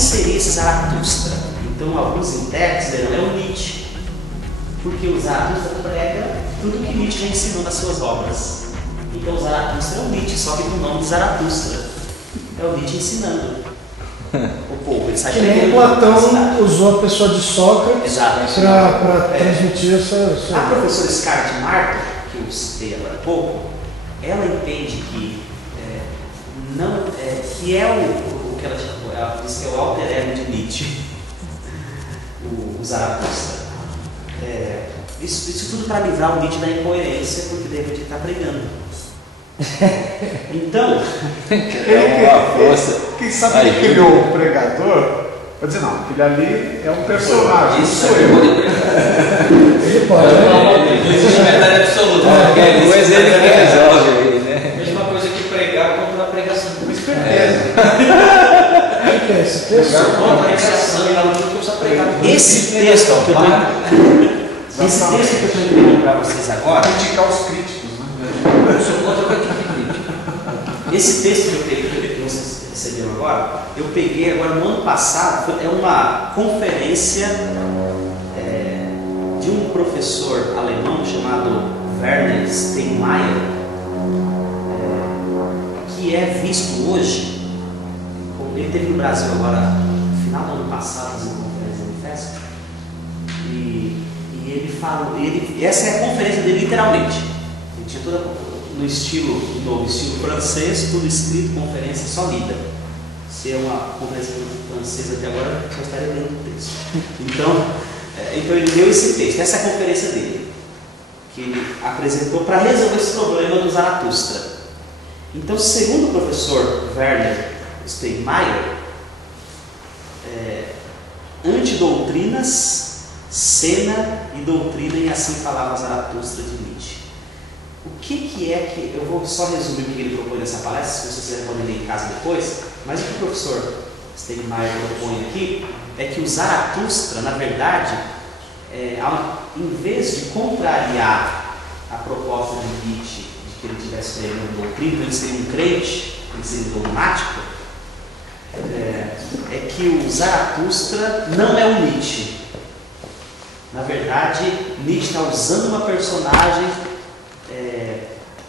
seria esse Zaratustra? Então, alguns intérpretes dirão, é o Nietzsche. Porque o Zaratustra prega tudo que Nietzsche já ensinou nas suas obras. Então, o Zaratustra é o Nietzsche, só que com o nome de Zaratustra. É o Nietzsche ensinando o povo. Ele sai nem Platão usou a pessoa de Sócrates para transmitir essa. A professora Scarlett Martin, que eu citei agora há pouco, ela entende que que é o que ela diz que é o alter ego de Nietzsche, o Zaratustra. Isso tudo para livrar o Nietzsche da incoerência, porque de repente ele está pregando. Então, quem sabe que criou o pregador, vai dizer, não, aquele ali é um personagem, isso sou eu. Ele pode. Não existe verdade absoluta. Qualquer coisa ele que resolve aí, né? Mesma coisa que pregar contra a pregação. Com esperteza. O que é esse texto? Contra a pregação, e ela não precisa pregar. esse texto que eu estou entregando para vocês agora, Criticar os críticos, né? Eu sou contra o crítico. esse texto que eu peguei, que vocês receberam agora, eu peguei agora no ano passado, é uma conferência de um professor alemão chamado Werner Steinmeier, que é visto hoje, ele teve no Brasil agora, no final do ano passado, fazendo conferência de festa, e ele falou, essa é a conferência dele literalmente, ele tinha toda no estilo novo, estilo francês, tudo escrito, conferência só lida. Se é uma conferência francesa até agora, só estaria lendo o texto. Então ele deu esse texto, essa é a conferência dele, que ele apresentou para resolver esse problema do Zaratustra. Então, segundo o professor Werner Steinmeier, antidoutrinas, cena e doutrina, e assim falava Zaratustra de Nietzsche. O que é que... Eu vou só resumir o que ele propõe nessa palestra, se vocês quiserem podem ler em casa depois, mas o que o professor Steinmeier propõe aqui é que o Zaratustra, na verdade, em vez de contrariar a proposta de Nietzsche, de que ele tivesse pregando doutrina, ele seria um crente, ele seria um dogmático, é que o Zaratustra não é o Nietzsche. Na verdade, Nietzsche está usando uma personagem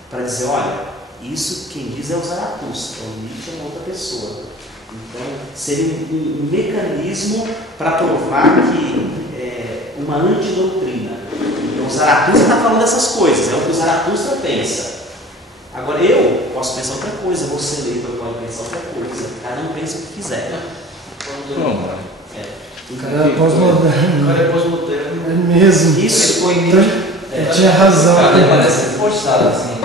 para dizer, olha, isso quem diz é o Zaratustra, o Nietzsche é uma outra pessoa. Então, seria um mecanismo para provar que uma antidoutrina. Então, o Zaratustra está falando dessas coisas, é o que o Zaratustra pensa. Agora, eu posso pensar outra coisa, você leitor pode pensar outra coisa, cada um pensa o que quiser. O cara é pós-moderno. O cara é pós-moderno. É mesmo. Isso foi Nietzsche. Ele tinha razão. Cara, parece forçado assim.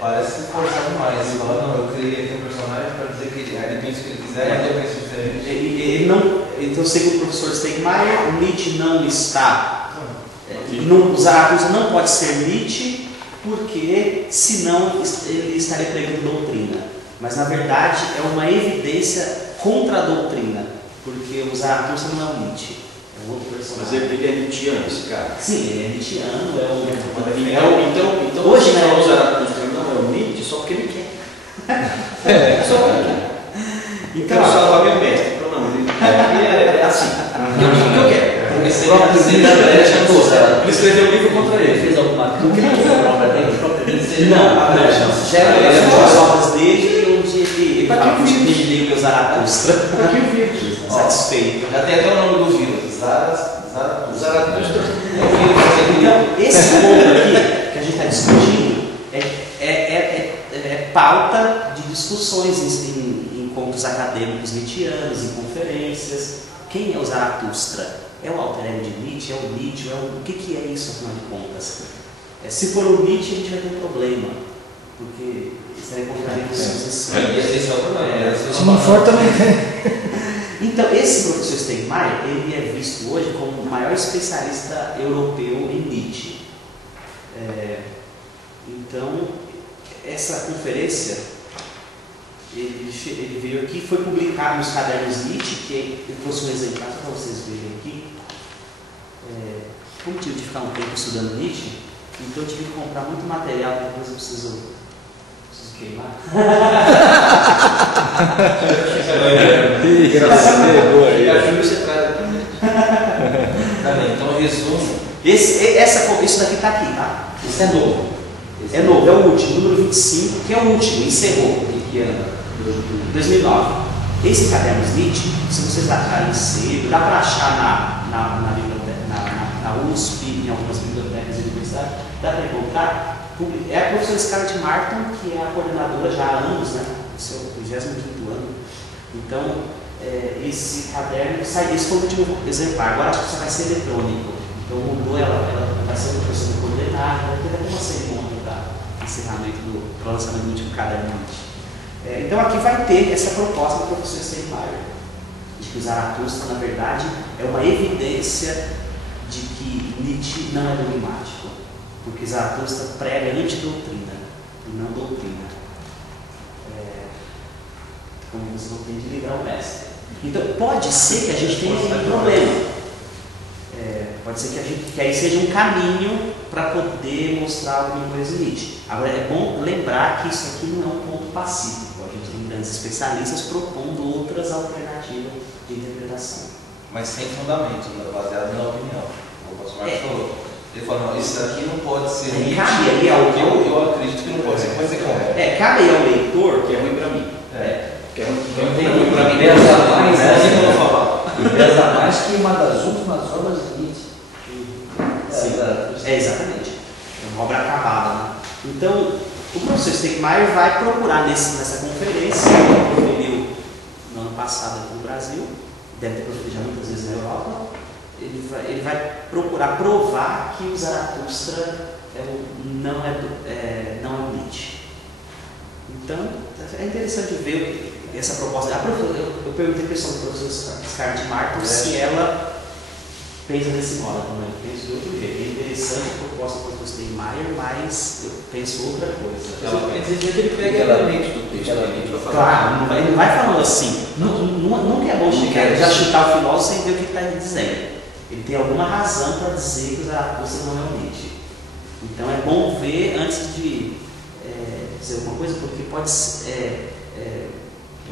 Parece forçado demais. Ele fala, não, eu criei aqui um personagem para dizer que ele pensa o que ele quiser, eu penso diferente. Ele não, então, segundo o professor Steinmeier, Nietzsche não está. O Zaratustra não pode ser Nietzsche, porque senão ele estaria pregando doutrina. Mas na verdade é uma evidência contra a doutrina, porque o Zaratustra não é o Nietzsche, é um outro personagem. Mas ele é nietzschiano, esse cara. Sim, ele é nietzschiano, Então hoje não é o né? Zaratustra, não é o Nietzsche, só porque ele quer. Só porque ele quer. Então, eu quero salvar meu mestre. Então, não, ele é assim. O que eu quero? Ele escreveu um livro contra ele. Fez alguma crítica própria dele? Não. Já era as obras dele, onde ele fala que ele o Zaratustra. Satisfeito. Já tem até o nome do vírus. Zaratustra. Então, esse ponto aqui que a gente está discutindo é pauta de discussões em encontros acadêmicos nietzschianos, em conferências. Quem é o Zaratustra? É o alter ego de Nietzsche? É o Nietzsche? O que é isso, afinal de contas? Se for o Nietzsche, a gente vai ter um problema, porque estaria contrariando os seus ensinos. Esse é o problema. Se não for, também tem. Então, esse professor Steinmeier, ele é visto hoje como o maior especialista europeu em Nietzsche. Então, essa conferência, ele veio aqui, foi publicado nos cadernos Nietzsche, que eu trouxe um exemplar só para vocês verem aqui. Como tive de ficar um tempo estudando Nietzsche, então eu tive que comprar muito material, depois eu preciso queimar. E a Júlia você traz também. Então, resumo. Isso daqui está aqui, tá? Isso é novo. É novo, é o último, número 25, que é o último, encerrou. Que ano? 2009. Esse caderno Smith, se vocês acharem cedo, dá para achar na USP, em algumas bibliotecas e universidades, dá para encontrar. É a professora Scarlett Martin, que é a coordenadora já há anos, né? Esse é o 25º ano. Então, esse caderno, esse foi o último exemplar, agora acho que só vai ser eletrônico. Então mudou, ela vai ser uma professora coordenada, vai ter até uma cerimônia para encerramento do lançamento do último caderno. Então aqui vai ter essa proposta do professor Steinmeier, de que o Zaratustra, na verdade, é uma evidência de que Nietzsche não é dogmático, porque Zaratustra prega antidoutrina e não doutrina. Como você não tem de livrar o mestre. Então pode ser que a gente tenha um problema. Pode ser que aí seja um caminho para poder mostrar alguma coisa de Nietzsche. Agora é bom lembrar que isso aqui não é um ponto pacífico. A gente tem grandes especialistas propondo outras alternativas de interpretação. Mas sem fundamento, baseado na opinião. O pastor Marcos falou. Ele falou, não, isso aqui não pode ser Nietzsche. Cabe aí ao eu acredito que não pode ser. Pode ser como cabe aí ao leitor, que é ruim para mim. Que é ruim para mim. Pesa mais que uma das últimas obras de Nietzsche. Sim, exatamente. É uma obra acabada. Né? Então, o professor Steinmeier vai procurar nessa conferência, que proferiu no ano passado aqui no Brasil, deve ter proferido já muitas vezes na Europa, ele vai procurar provar que o Zaratustra não é o Nietzsche. Então, é interessante ver essa proposta. Eu perguntei a questão do professor Scarlett Martin se ela pensa desse modo também. Eu penso de outro jeito. É interessante a proposta do professor Steinmeier, mas eu penso outra coisa. Quer dizer que ele pega elementos do texto. Claro, ele não vai falando assim. Nunca é bom chegar já chutar o filósofo sem ver o que ele está dizendo. Ele tem alguma razão para dizer que o Zaratustra não é o Nietzsche. Então é bom ver antes de dizer alguma coisa, porque pode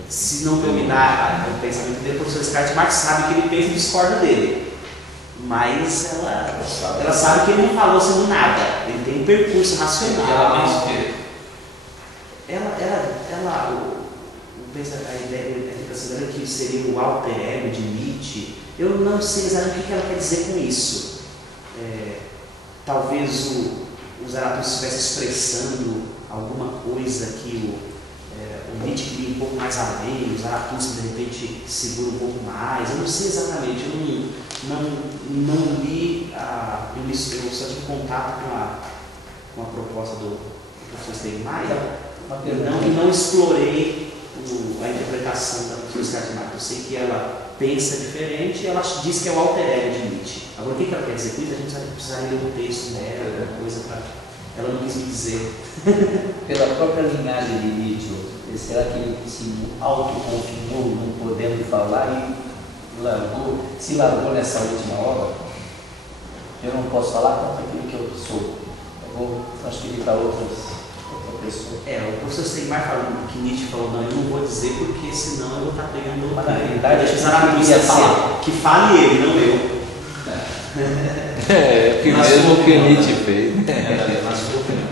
se não dominar o pensamento dele, o professor Scarlett Marx sabe que ele pensa e discorda dele. Mas ela sabe que ele não falou sobre nada. Ele tem um percurso racional. A ideia é que seria o alter ego de Nietzsche. Eu não sei exatamente o que ela quer dizer com isso. Talvez o Zaratustra estivesse expressando alguma coisa que o Nietzsche queria um pouco mais além, o Zaratustra de repente segura um pouco mais. Eu não sei exatamente, eu não li, eu só tive contato com a proposta do professor Steinmeier e não explorei a interpretação da professora Scarlett Martin. Eu sei que ela pensa diferente e ela diz que é o alter ego de Nietzsche. Agora, o que ela quer dizer com isso? A gente precisaria ler o texto dela, alguma coisa para... Ela não quis me dizer. Pela própria linhagem de Nietzsche, será que ele se autoconfirmou, não podendo falar e se largou nessa última obra? Eu não posso falar contra aquilo que eu sou. Eu vou transferir para outra pessoa. O professor Steinmeier falou que Nietzsche falou, não, eu não vou dizer porque senão eu vou estar pegando mas na realidade deixa o Zaratustra falar. Que fale ele, não eu. Que mesmo que Nietzsche fez. Na sua opinião,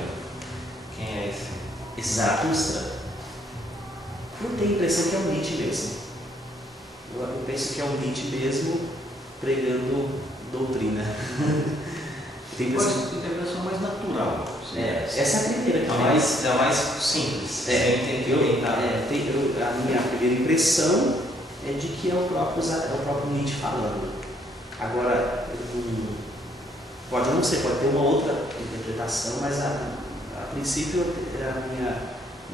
quem é esse? Esse Zaratustra? Eu tenho a impressão que é o Nietzsche mesmo. Eu penso que é o Nietzsche mesmo pregando doutrina. Tem a interpretação mais natural. Essa é a primeira. É a mais simples. A minha primeira impressão é de que é o próprio Nietzsche falando. Agora, pode não ser, pode ter uma outra interpretação, mas a princípio a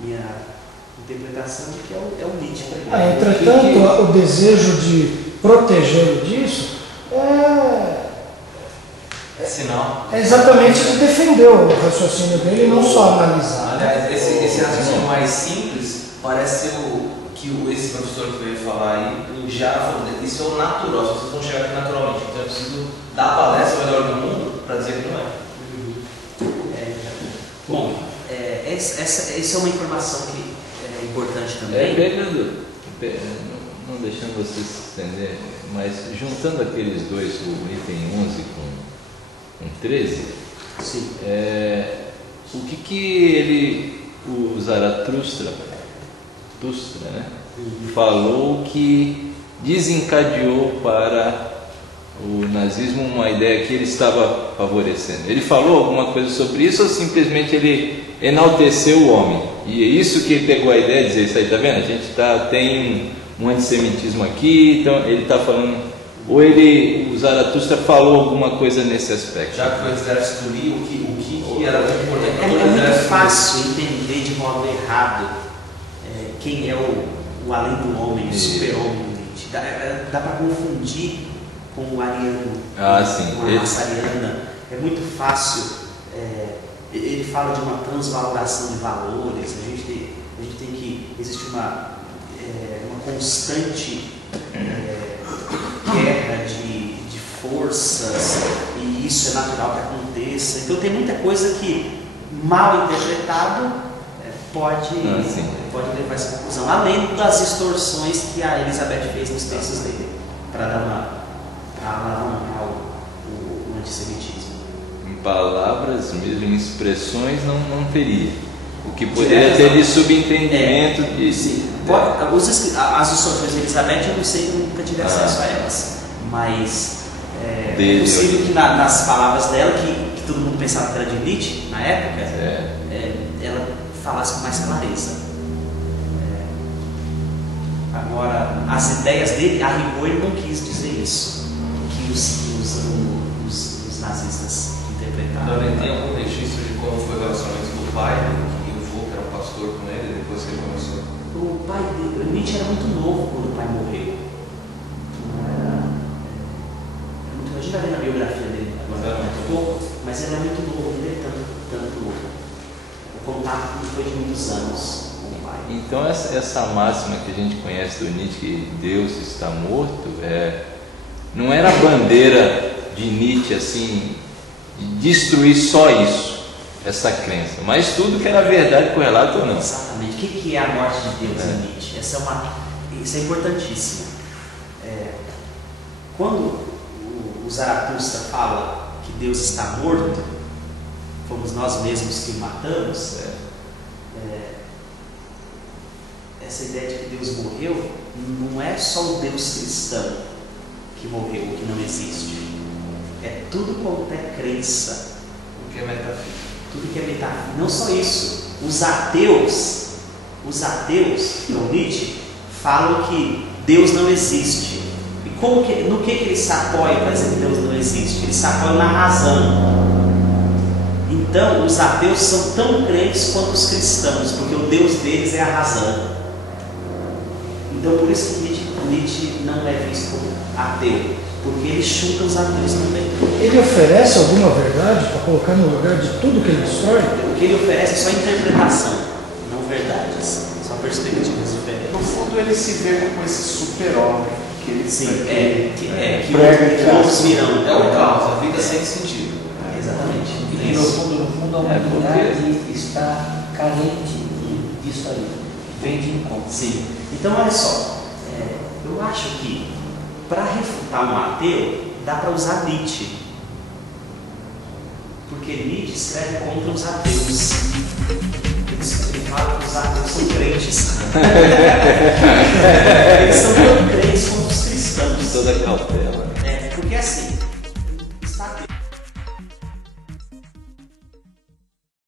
minha interpretação de que é o Nietzsche. Entretanto, o desejo de protegê-lo disso é exatamente de defender o raciocínio dele e não só analisar. Aliás, esse raciocínio mais simples parece ser esse professor que veio falar aí já falou, isso é o natural, vocês vão chegar aqui naturalmente, então eu preciso dar a palestra melhor do mundo para dizer que não é. Bom, essa é uma informação que é importante também. não deixando você se estender, mas juntando aqueles dois, o item 11 com 13, Sim. O que o Zaratustra, né, falou que desencadeou para o nazismo uma ideia que ele estava favorecendo? Ele falou alguma coisa sobre isso ou simplesmente ele enalteceu o homem? E é isso que ele pegou a ideia de dizer, isso aí, tá vendo? A gente tem um antissemitismo aqui, então ele está falando, ou o Zaratustra falou alguma coisa nesse aspecto? Já que o exército lia, o que era muito importante para É todo o muito exército? fácil entender de modo errado quem é o além do homem, o super-homem do Nietzsche. Dá para confundir com o ariano, com a raça ariana. É muito fácil. Ele fala de uma transvaloração de valores. A gente tem que existe uma constante guerra de forças, e isso é natural que aconteça. Então tem muita coisa que, mal interpretado, pode levar a essa conclusão, além das distorções que a Elizabeth fez nos textos dele, para alavancar o antissemitismo. Em palavras mesmo, em expressões, não teria. O que poderia ter de subentendimento de... Sim. As distorções de Elizabeth eu não sei, eu nunca tive acesso a elas, mas é possível que nas palavras dela, que todo mundo pensava que era de Nietzsche na época, ela falasse com mais clareza. Agora, as ideias dele, a rigor, ele não quis dizer isso, que os nazistas interpretaram. Então ele tem algum registro de como foi o relacionamento do pai, que o vô, que era um pastor com ele, depois que ele começou? O pai dele, Nietzsche era muito novo quando o pai morreu. A gente vai ver na biografia dele agora um pouco, mas ele é muito novo, não teve tanto o contato não foi de muitos anos com o pai. Então essa máxima que a gente conhece do Nietzsche, que Deus está morto, não era a bandeira de Nietzsche assim, de destruir só isso, essa crença, mas tudo que era verdade correlato ou não. Exatamente. O que é a morte de Deus em Nietzsche? Isso é importantíssimo. Quando o Zaratustra fala que Deus está morto, fomos nós mesmos que o matamos, essa ideia de que Deus morreu não é só o Deus cristão que morreu, que não existe. É tudo quanto é crença. O que é metafísica? Tudo que é metafísica. Não só isso. Os ateus, no Nietzsche, falam que Deus não existe. E no que eles se apoiam para dizer que Deus não existe? Eles se apoiam na razão. Então, os ateus são tão crentes quanto os cristãos, porque o Deus deles é a razão. Então, por isso que Nietzsche não é visto como ateu, porque ele chuta os ateus também. Ele oferece alguma verdade para colocar no lugar de tudo que ele destrói? O que ele oferece é só interpretação, não verdades, só perspectivas diferentes. No fundo, ele se vê como esse super-homem que ele que prega outros virão. É o caos, a vida sem sentido. Exatamente. E no fundo a humanidade está carente disso aí. Vem de encontro. Sim. Então, olha só, eu acho que para refutar um ateu, dá para usar Nietzsche. Porque Nietzsche escreve contra os ateus. Ele fala que os ateus são crentes. Eles são tão crentes como os cristãos. Toda cautela. Porque assim,